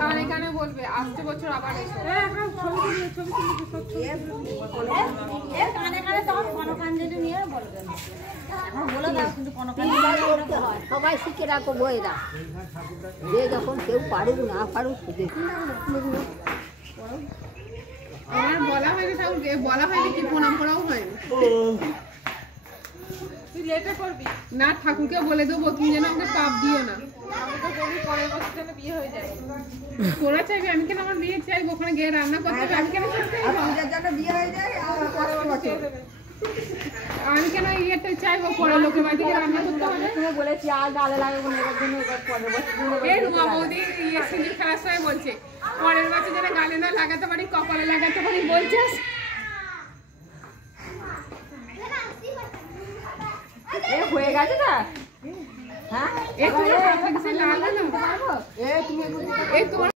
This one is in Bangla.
কানে কানে বলবে আসছে বছর আবার এসো। কানে কানে তখন কনকাঞ্জলি নিয়ে বলবে এখন বলে দাও কিন্তু কনকাঞ্জলি সবাই শিখে রাখো বইরা যে যখন কেউ পারুক না পারুক দেখুন আমার বলা হয়নি ঠাকুরকে, বলা হয়নি কি প্রণাম করাও হয়নি। তুই লেটে করবি না, ঠাকুরকে বলে দেবো তুমি যেন আমাকে পাপ দিও না। পরের বছর যেন বিয়ে হয়ে যায়। তোরা চাইবি আমি কেন আমার বিয়ে চাইবো, ওখানে গিয়ে রান্না করতে হবে আমি কেন বিয়ে হয়ে যায় আমি কেন ইয়েটা চাইবো পরে লোকের বাড়ি থেকে রান্না করতে হবে। তুমি বলেছি আর গালে লাগাবো না এবার জন্য এবার পরের বছর এই রুমা বৌদি ইয়ে সিঁদুর খেলার সময় বলছে পরের বছর যেন গালে না লাগাতে পারি কপালে লাগাতে পারি বলছিস। হয়ে গেছে না হ্যাঁ এই তোমার